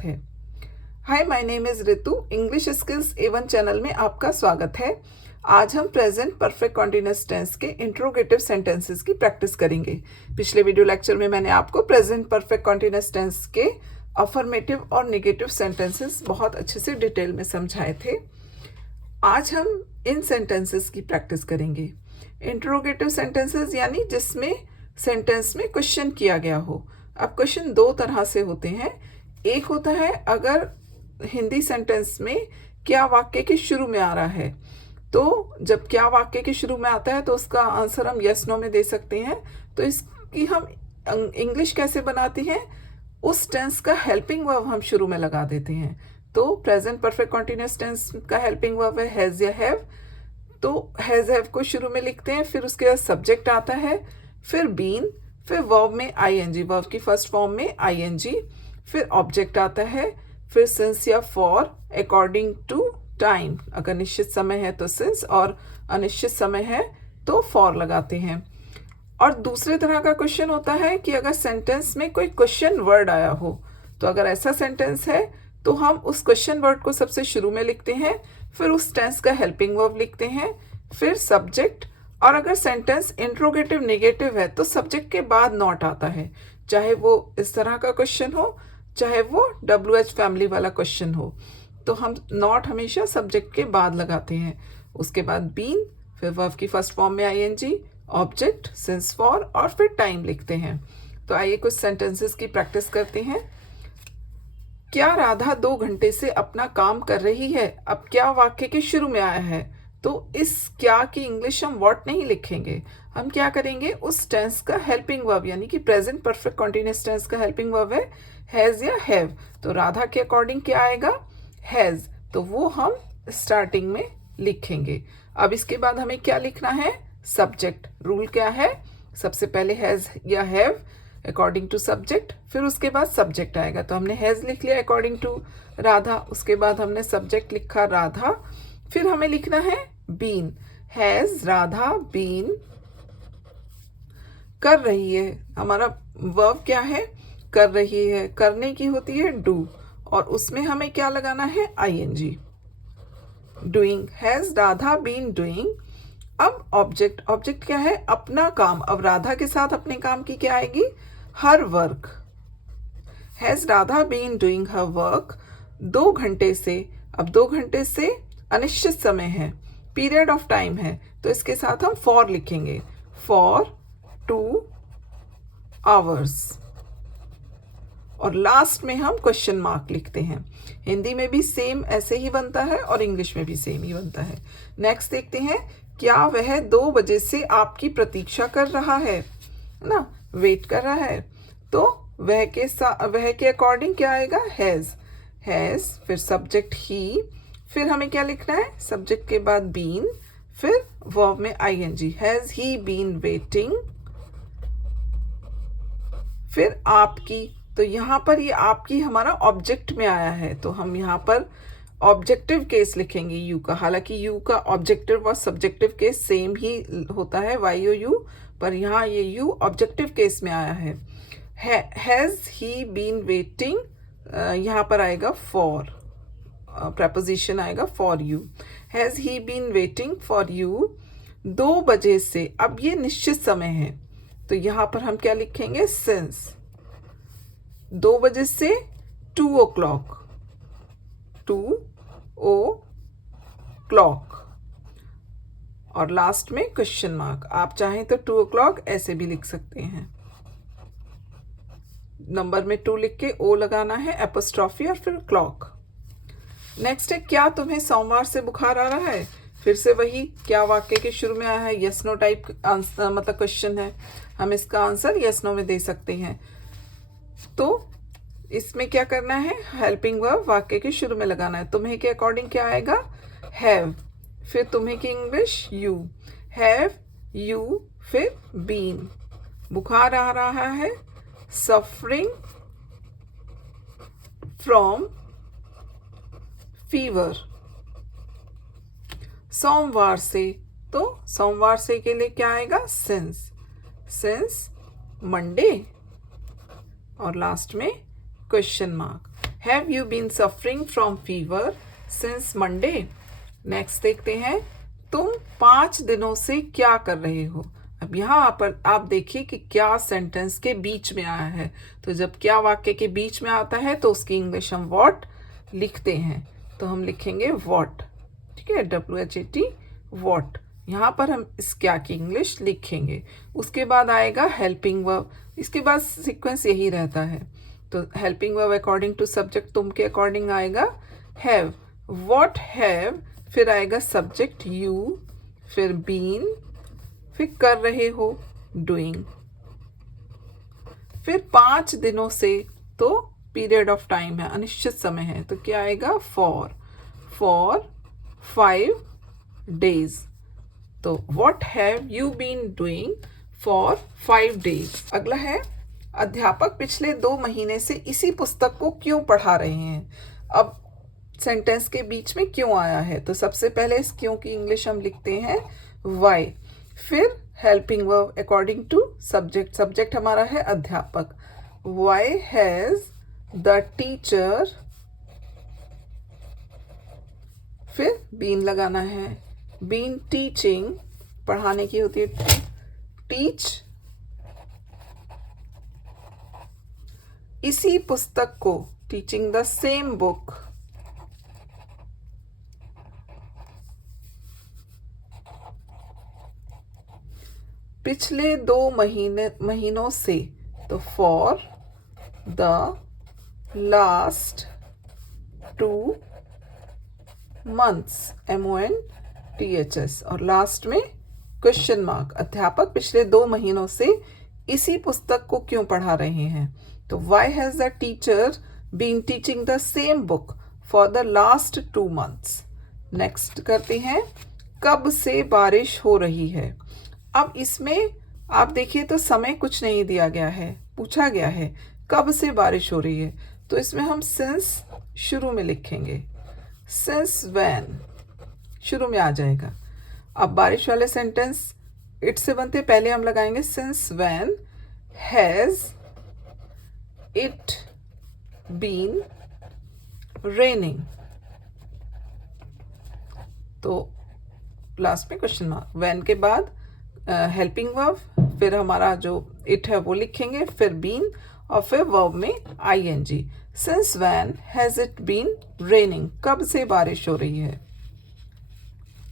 है। Hi, my name is Ritu. English skills A1 channel में आपका स्वागत है। आज हम प्रेजेंट परफेक्ट कॉन्टिन्यूअस टेंस के इंट्रोगेटिव सेंटेंसेस की प्रैक्टिस करेंगे। पिछले वीडियो लेक्चर में मैंने आपको प्रेजेंट परफेक्ट कॉन्टिन्यूअस टेंस के अफर्मेटिव और नेगेटिव सेंटेंसेस बहुत अच्छे से डिटेल में समझाए थे। आज हम इन सेंटेंसेस की प्रैक्टिस करेंगे। इंट्रोगेटिव सेंटेंसेस यानी जिसमें सेंटेंस में क्वेश्चन किया गया हो। अब क्वेश्चन दो तरह से होते हैं। एक होता है अगर हिंदी सेंटेंस में क्या वाक्य के शुरू में आ रहा है, तो जब क्या वाक्य के शुरू में आता है तो उसका आंसर हम यस नो में दे सकते हैं। तो इसकी हम इंग्लिश कैसे बनाते हैं, उस टेंस का हेल्पिंग वर्ब हम शुरू में लगा देते हैं। तो प्रेजेंट परफेक्ट कॉन्टिन्यूअस टेंस का हेल्पिंग वर्ब है हैज़ या हैव। तो हैज़ हैव को शुरू में लिखते हैं, फिर उसके बाद सब्जेक्ट आता है, फिर बीन, फिर वर्ब में आईएनजी, वर्ब की फर्स्ट फॉर्म में आईएनजी, फिर ऑब्जेक्ट आता है, फिर सिंस या फॉर अकॉर्डिंग टू टाइम। अगर निश्चित समय है तो सिंस और अनिश्चित समय है तो फॉर लगाते हैं। और दूसरे तरह का क्वेश्चन होता है कि अगर सेंटेंस में कोई क्वेश्चन वर्ड आया हो, तो अगर ऐसा सेंटेंस है तो हम उस क्वेश्चन वर्ड को सबसे शुरू में लिखते हैं, फिर उस टेंस का हेल्पिंग वर्ब लिखते हैं, फिर सब्जेक्ट। और अगर सेंटेंस इंट्रोगेटिव नेगेटिव है तो सब्जेक्ट के बाद नॉट आता है, चाहे वो इस तरह का क्वेश्चन हो, चाहे वो WH फैमिली वाला क्वेश्चन हो, तो हम नॉट हमेशा सब्जेक्ट के बाद लगाते हैं। उसके बाद बीन, फिर वर्ब की फर्स्ट फॉर्म में आईएनजी, ऑब्जेक्ट, सिंस फॉर और फिर टाइम लिखते हैं। तो आइए कुछ सेंटेंसेस की प्रैक्टिस करते हैं। क्या राधा 2 घंटे से अपना काम कर रही है? अब क्या वाक्य के शुरू में आया है, तो इस क्या की इंग्लिश हम व्हाट नहीं लिखेंगे। हम क्या करेंगे, उस टेंस का हेल्पिंग वर्ब यानी कि प्रेजेंट परफेक्ट कॉन्टिन्यूअस टेंस का हेल्पिंग वर्ब है हैज़ या हैव। तो राधा के अकॉर्डिंग क्या आएगा, हैज़, तो वो हम स्टार्टिंग में लिखेंगे। अब इसके बाद हमें क्या लिखना है, सब्जेक्ट। रूल क्या है, सबसे पहले हैज़ या हैव अकॉर्डिंग टू सब्जेक्ट, फिर उसके बाद सब्जेक्ट आएगा। तो हमने हैज़ लिख लिया अकॉर्डिंग टू राधा, उसके बाद हमने सब्जेक्ट लिखा राधा, फिर हमें लिखना है बीन। हैज़ राधा बीन कर रही है, हमारा वर्ब क्या है, कर रही है, करने की होती है डू, और उसमें हमें क्या लगाना है, ING, doing. Has Radha been doing. अब ऑब्जेक्ट, ऑब्जेक्ट क्या है, अपना काम। अब राधा के साथ अपने काम की क्या आएगी, her work. Has Radha been doing her work 2 घंटे से। अब 2 घंटे से अनिश्चित समय है, पीरियड ऑफ टाइम है, तो इसके साथ हम फॉर लिखेंगे, फॉर 2 आवर्स। और लास्ट में हम क्वेश्चन मार्क लिखते हैं। हिंदी में भी सेम ऐसे ही बनता है और इंग्लिश में भी सेम ही बनता है। नेक्स्ट देखते हैं, क्या वह 2 बजे से आपकी प्रतीक्षा कर रहा है ना, वेट कर रहा है। तो वह के अकॉर्डिंग क्या आएगा, हैज़, हैज़, फिर सब्जेक्ट ही, फिर हमें क्या लिखना है, सब्जेक्ट के बाद बीन, फिर वर्ब में ING, has he been waiting, फिर आपकी। तो यहाँ पर ये आपकी हमारा ऑब्जेक्ट में आया है, तो हम यहाँ पर ऑब्जेक्टिव केस लिखेंगे यू का। हालांकि यू का ऑब्जेक्टिव और सब्जेक्टिव केस सेम ही होता है, YOU, पर यहाँ ये यू ऑब्जेक्टिव केस में आया है। हैज़ ही बीन वेटिंग, यहाँ पर आएगा फॉर, प्रपोजिशन आएगा for you. Has he been waiting for you 2 बजे से। अब ये निश्चित समय है, तो यहाँ पर हम क्या लिखेंगे, सिंस। 2 बजे से 2 o'clock, 2 o'clock, और लास्ट में क्वेश्चन मार्क। आप चाहें तो 2 o'clock ऐसे भी लिख सकते हैं, नंबर में 2 लिख के ओ लगाना है, एपोस्ट्रॉफी, और फिर क्लॉक। नेक्स्ट है, क्या तुम्हें सोमवार से बुखार आ रहा है? फिर से वही क्या वाक्य के शुरू में आया है, यस नो टाइप आंसर, मतलब क्वेश्चन है, हम इसका आंसर यस नो में दे सकते हैं। तो इसमें क्या करना है, हेल्पिंग वर्ब वाक्य के शुरू में लगाना है। तुम्हें के अकॉर्डिंग क्या आएगा, हैव, फिर तुम्हें की इंग्लिश यू, हैव यू, फिर बीन। बुखार आ रहा है, सफरिंग फ्रॉम फीवर। सोमवार से, तो सोमवार से के लिए क्या आएगा, सिंस, सिंस मंडे, और लास्ट में question mark. Have you been suffering from fever since Monday. Next देखते हैं, तुम 5 दिनों से क्या कर रहे हो। अब यहाँ पर आप देखिए कि क्या सेंटेंस के बीच में आया है। तो जब क्या वाक्य के बीच में आता है तो उसकी इंग्लिश हम व्हाट लिखते हैं। तो हम लिखेंगे व्हाट, ठीक है, WHAT व्हाट। यहाँ पर हम इस क्या की इंग्लिश लिखेंगे। उसके बाद आएगा हेल्पिंग वर्ब। इसके बाद सीक्वेंस यही रहता है। तो helping verb according to subject, तुम के अकॉर्डिंग आएगा हैव। व्हाट हैव, फिर आएगा सब्जेक्ट यू, फिर बीन, फिर कर रहे हो डूइंग, फिर 5 दिनों से, तो पीरियड ऑफ टाइम है, अनिश्चित समय है, तो क्या आएगा फॉर 5 days। तो what have you been doing for 5 days। अगला है, अध्यापक पिछले 2 महीने से इसी पुस्तक को क्यों पढ़ा रहे हैं। अब सेंटेंस के बीच में क्यों आया है, तो सबसे पहले इस क्यों की इंग्लिश हम लिखते हैं वाई। फिर helping verb according to subject, subject हमारा है अध्यापक। वाई हैज द टीचर, फिर बीन लगाना है, बीन टीचिंग, पढ़ाने की होती है टीच, इसी पुस्तक को टीचिंग द सेम बुक, पिछले 2 महीनों से, तो for the last 2 months, MONTHS, और लास्ट में क्वेश्चन मार्क। अध्यापक पिछले 2 महीनों से इसी पुस्तक को क्यों पढ़ा रहे हैं। तो why has the teacher been teaching the same book for the last 2 months। Next करते हैं, कब से बारिश हो रही है। अब इसमें आप देखिए तो समय कुछ नहीं दिया गया है, पूछा गया है कब से बारिश हो रही है, तो इसमें हम सिंस शुरू में लिखेंगे, सिंस व्हेन शुरू में आ जाएगा। अब बारिश वाले सेंटेंस इट से बनते, पहले हम लगाएंगे since when has it been raining, तो लास्ट में क्वेश्चन मार्क। व्हेन के बाद हेल्पिंग वर्ब, फिर हमारा जो इट है वो लिखेंगे, फिर बीन, और फिर वर्ब में ING। Since when has it been raining, कब से बारिश हो रही है।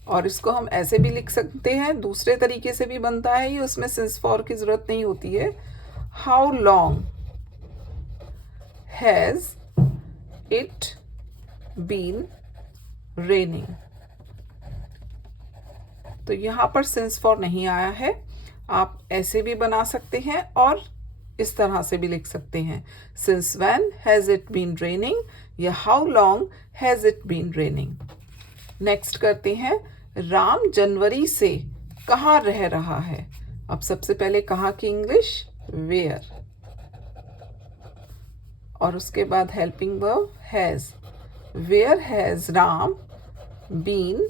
और इसको हम ऐसे भी लिख सकते हैं, दूसरे तरीके से भी बनता है ये, उसमें सिंस फॉर की जरूरत नहीं होती है। How long has it been raining, तो यहाँ पर सिंस फॉर नहीं आया है। आप ऐसे भी बना सकते हैं और इस तरह से भी लिख सकते हैं, since when has it been raining, या how long has it been raining. Next करते हैं, राम जनवरी से कहाँ रह रहा है। अब सबसे पहले कहाँ की इंग्लिश वेयर, और उसके बाद helping verb has. Where has Ram been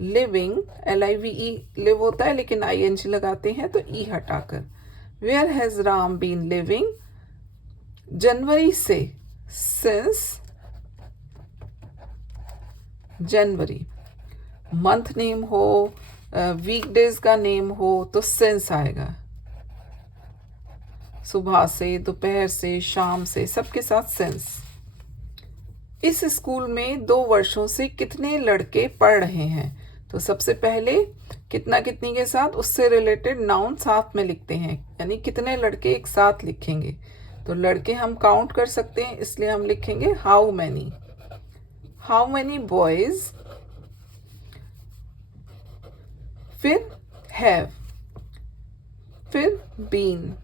living, LIVE live होता है लेकिन ING लगाते हैं तो ई हटाकर, where has Ram been living जनवरी से, सिंस जनवरी। मंथ नेम हो, वीकडेज का नेम हो तो सिंस आएगा, सुबह से, दोपहर से, शाम से, सबके साथ सिंस। इस स्कूल में 2 वर्षों से कितने लड़के पढ़ रहे हैं, तो सबसे पहले कितना कितनी के साथ उससे रिलेटेड नाउन साथ में लिखते हैं, यानी कितने लड़के एक साथ लिखेंगे। तो लड़के हम काउंट कर सकते हैं, इसलिए हम लिखेंगे हाउ मैनी बॉयज, फिर हैव, फिर बीन।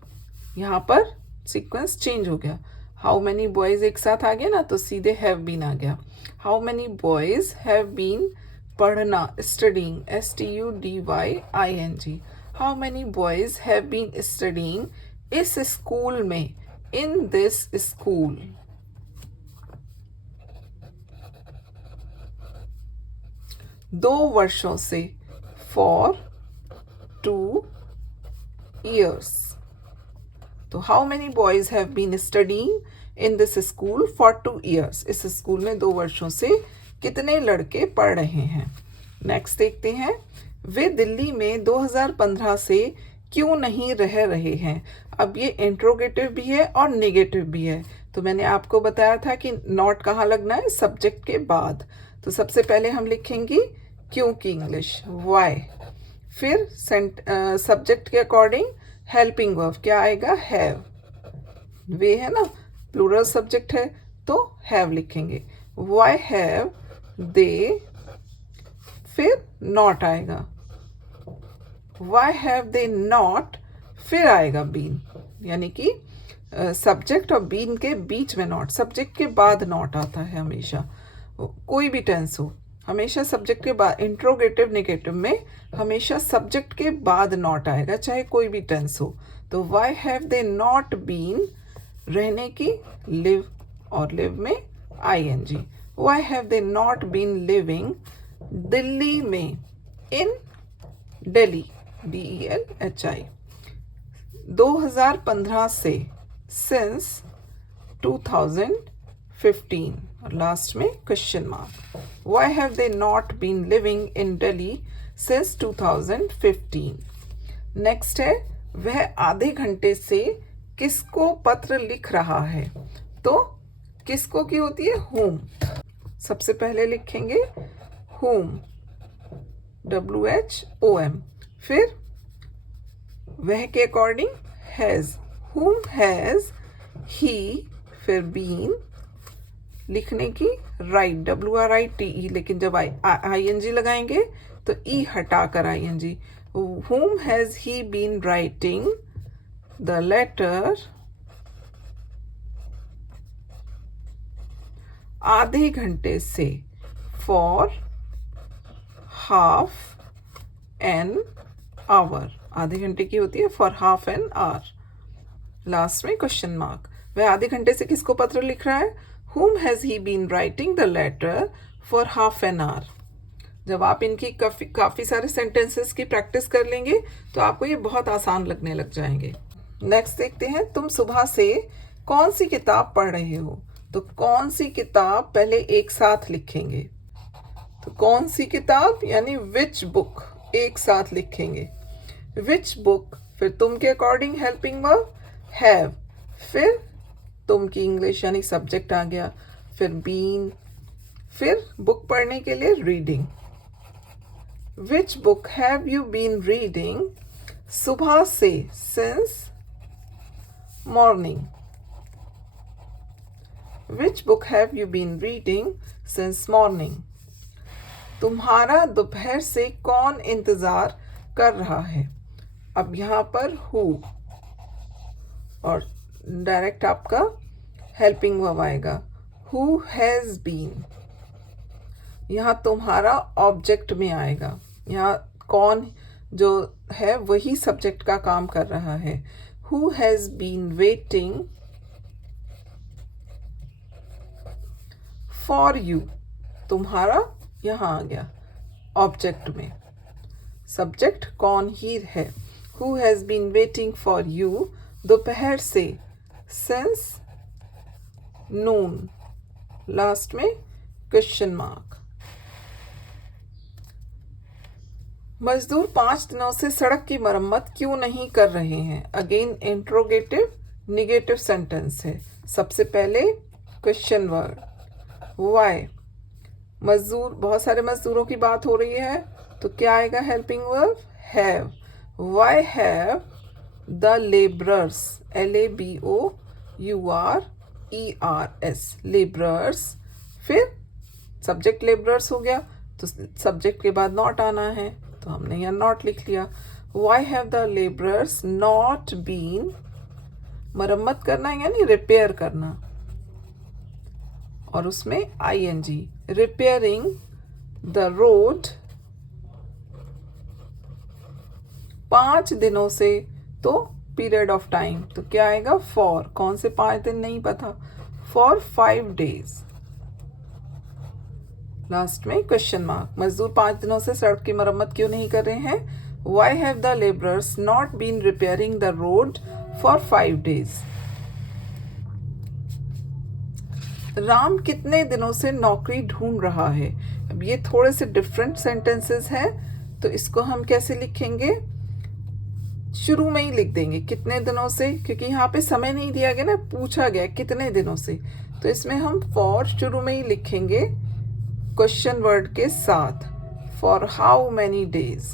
यहाँ पर सीक्वेंस चेंज हो गया, हाउ मैनी बॉयज एक साथ आ गया ना, तो सीधे हैव बीन आ गया। How many boys have been पढ़ना, studying, STUDYING। How many boys have been studying इस स्कूल में, इन दिस स्कूल। दो वर्षों से, फॉर 2 years। तो how many boys have been studying in this school for 2 years। इस स्कूल में 2 वर्षों से कितने लड़के पढ़ रहे हैं। नेक्स्ट देखते हैं, वे दिल्ली में 2015 से क्यों नहीं रह रहे हैं। अब ये इंट्रोगेटिव भी है और नेगेटिव भी है। तो मैंने आपको बताया था कि नॉट कहाँ लगना है, सब्जेक्ट के बाद। तो सबसे पहले हम लिखेंगे क्योंकि इंग्लिश, वाई। फिर सब्जेक्ट के अकॉर्डिंग हेल्पिंग वर्ब क्या आएगा, हैव। वे है ना, प्लूरल सब्जेक्ट है तो हैव लिखेंगे। वाई हैव दे, फिर नॉट आएगा। वाई हैव दे नॉट, फिर आएगा बीन, यानी कि सब्जेक्ट और बीन के बीच में नॉट, सब्जेक्ट के बाद नॉट आता है हमेशा, कोई भी टेंस हो, हमेशा सब्जेक्ट के बाद। इंट्रोगेटिव नेगेटिव में हमेशा सब्जेक्ट के बाद नॉट आएगा, चाहे कोई भी टेंस हो। तो why have they not been, रहने की लिव, और लिव में ing। Why have they not been living Delhi में, इन दिल्ली, DELHI। 2015 से, सिंस 2015, और लास्ट में question mark. Why have they not been living in Delhi since 2015। Next है, वह आधे घंटे से किसको पत्र लिख रहा है। तो किसको की होती है, whom। सबसे पहले लिखेंगे whom, WHOM। फिर वह के according has, whom has he, फिर बीन, लिखने की राइट, WRITE, लेकिन जब ing लगाएंगे तो ई हटाकर ing। whom has he been writing the letter, आधे घंटे से, for half an hour। आधे घंटे की होती है for half an hour। Last में क्वेश्चन मार्क। वह आधे घंटे से किसको पत्र लिख रहा है, whom has he been writing the letter for half an hour। जब आप इनकी काफ़ी सारे सेंटेंसेस की प्रैक्टिस कर लेंगे तो आपको ये बहुत आसान लगने लग जाएंगे। नेक्स्ट देखते हैं, तुम सुबह से कौन सी किताब पढ़ रहे हो। तो कौन सी किताब पहले एक साथ लिखेंगे। तो कौन सी किताब यानी विच बुक, एक साथ लिखेंगे। विच बुक, फिर तुम के अकॉर्डिंग हेल्पिंग वर्ब हैव, फिर तुम की इंग्लिश यानी सब्जेक्ट आ गया, फिर बीन, फिर बुक पढ़ने के लिए reading. Which book have you been reading, सुबह से, since morning. Which book have you been reading since morning. तुम्हारा दोपहर से कौन इंतजार कर रहा है। अब यहाँ पर हु, और डायरेक्ट आपका हेल्पिंग वर्ब आएगा, हु हैज़ बीन। यहाँ तुम्हारा ऑब्जेक्ट में आएगा, यहाँ कौन जो है वही सब्जेक्ट का काम कर रहा है। Who has been waiting for you, तुम्हारा यहाँ आ गया ऑब्जेक्ट में, सब्जेक्ट कौन ही है। Who has been waiting for you, दोपहर से, सिंस नून, लास्ट में क्वेश्चन मार्क। मजदूर 5 दिनों से सड़क की मरम्मत क्यों नहीं कर रहे हैं। अगेन इंट्रोगेटिव निगेटिव सेंटेंस है। सबसे पहले क्वेश्चन वर्ड, वाई। मजदूर, बहुत सारे मजदूरों की बात हो रही है तो क्या आएगा helping verb have. Y have the labourers, LABOURERS, labourers, फिर सब्जेक्ट लेबरर्स हो गया तो सब्जेक्ट के बाद नॉट आना है तो हमने यहाँ नॉट लिख लिया। Why have the labourers not been, मरम्मत करना यानी रिपेयर करना, और उसमें ING, रिपेयरिंग द रोड 5 दिनों से, तो पीरियड ऑफ टाइम तो क्या आएगा फॉर, कौन से 5 दिन नहीं पता, फॉर 5 days। लास्ट में क्वेश्चन मार्क। मजदूर 5 दिनों से सड़क की मरम्मत क्यों नहीं कर रहे हैं। Why have the labourers not been repairing the road for 5 days। Ram कितने दिनों से नौकरी ढूंढ रहा है। अब ये थोड़े से डिफरेंट सेंटेंसेस हैं, तो इसको हम कैसे लिखेंगे, शुरू में ही लिख देंगे कितने दिनों से, क्योंकि यहाँ पे समय नहीं दिया गया ना, पूछा गया कितने दिनों से, तो इसमें हम फॉर शुरू में ही लिखेंगे क्वेश्चन वर्ड के साथ। For how many days,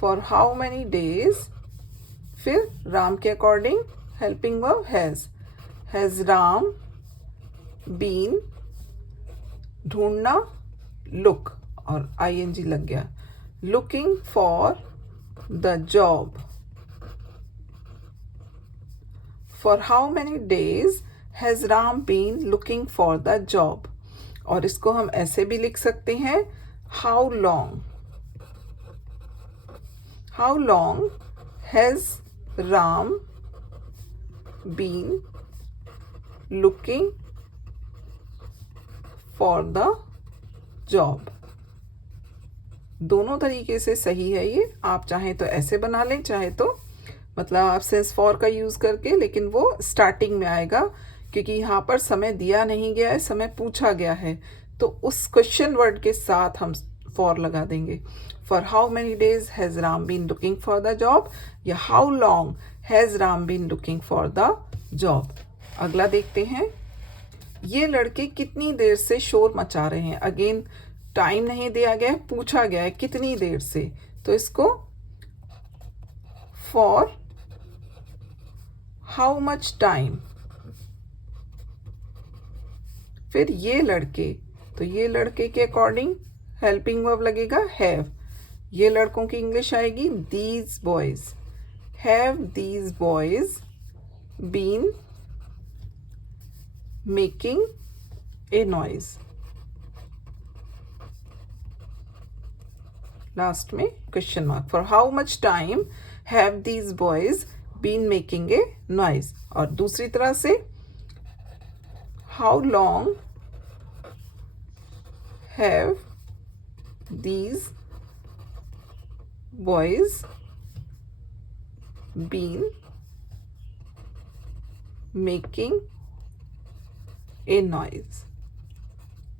for how many days. फिर राम के according helping verb has Ram been, ढूंढना लुक और आईएनजी लग गया, looking for the job. For how many days has Ram been looking for the job? और इसको हम ऐसे भी लिख सकते हैं, how long has Ram been looking for the job? दोनों तरीके से सही है ये, आप चाहें तो ऐसे बना लें, चाहे तो मतलब आप सेंस फॉर का यूज़ करके, लेकिन वो स्टार्टिंग में आएगा क्योंकि यहाँ पर समय दिया नहीं गया है, समय पूछा गया है, तो उस क्वेश्चन वर्ड के साथ हम फॉर लगा देंगे। For how many days has Ram been looking for the job, या how long has Ram been looking for the job. अगला देखते हैं, ये लड़के कितनी देर से शोर मचा रहे हैं। अगेन टाइम नहीं दिया गया है, पूछा गया है कितनी देर से, तो इसको फॉर हाउ मच टाइम। फिर ये लड़के, तो ये लड़के के अकॉर्डिंग हेल्पिंग वर्ब लगेगा हैव, ये लड़कों की इंग्लिश आएगी these boys. Have these boys been making a noise. Last में question mark. For how much time have these boys been making a noise. और दूसरी तरह से how long have these boys been making a noise.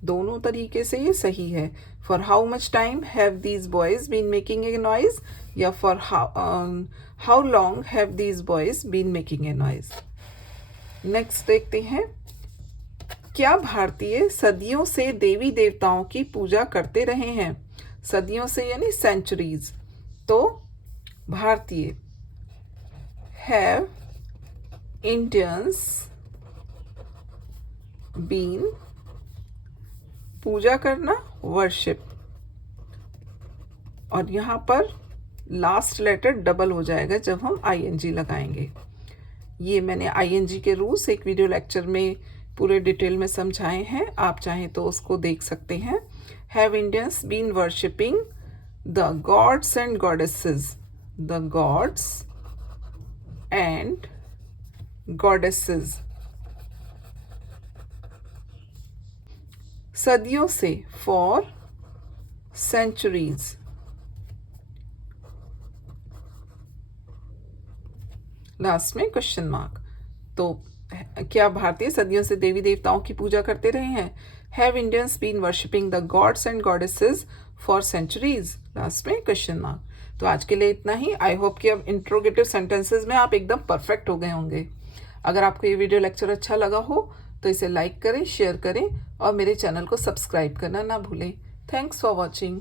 दोनों तरीके से ये सही है। For how much time have these boys been making a noise, या for how long have these boys been making a noise. Next देखते हैं, क्या भारतीय सदियों से देवी देवताओं की पूजा करते रहे हैं। सदियों से यानी सेंचुरीज, तो भारतीय हैव इंडियंस बीन, पूजा करना वर्शिप, और यहाँ पर लास्ट लेटर डबल हो जाएगा जब हम आईएनजी लगाएंगे। ये मैंने आईएनजी के रूल्स एक वीडियो लेक्चर में पूरे डिटेल में समझाए हैं, आप चाहें तो उसको देख सकते हैं। Have Indians been worshipping the gods and goddesses, the gods and goddesses. सदियों से फॉर सेंचुरीज। लास्ट में क्वेश्चन मार्क। तो क्या भारतीय सदियों से देवी देवताओं की पूजा करते रहे हैं। Have Indians been worshipping the gods and goddesses for centuries. Last में क्वेश्चन मार्क। तो आज के लिए इतना ही। आई होप कि अब इंट्रोगेटिव सेंटेंसेस में आप एकदम परफेक्ट हो गए होंगे। अगर आपको ये वीडियो लेक्चर अच्छा लगा हो तो इसे लाइक करें, शेयर करें और मेरे चैनल को सब्सक्राइब करना ना भूलें। Thanks for watching.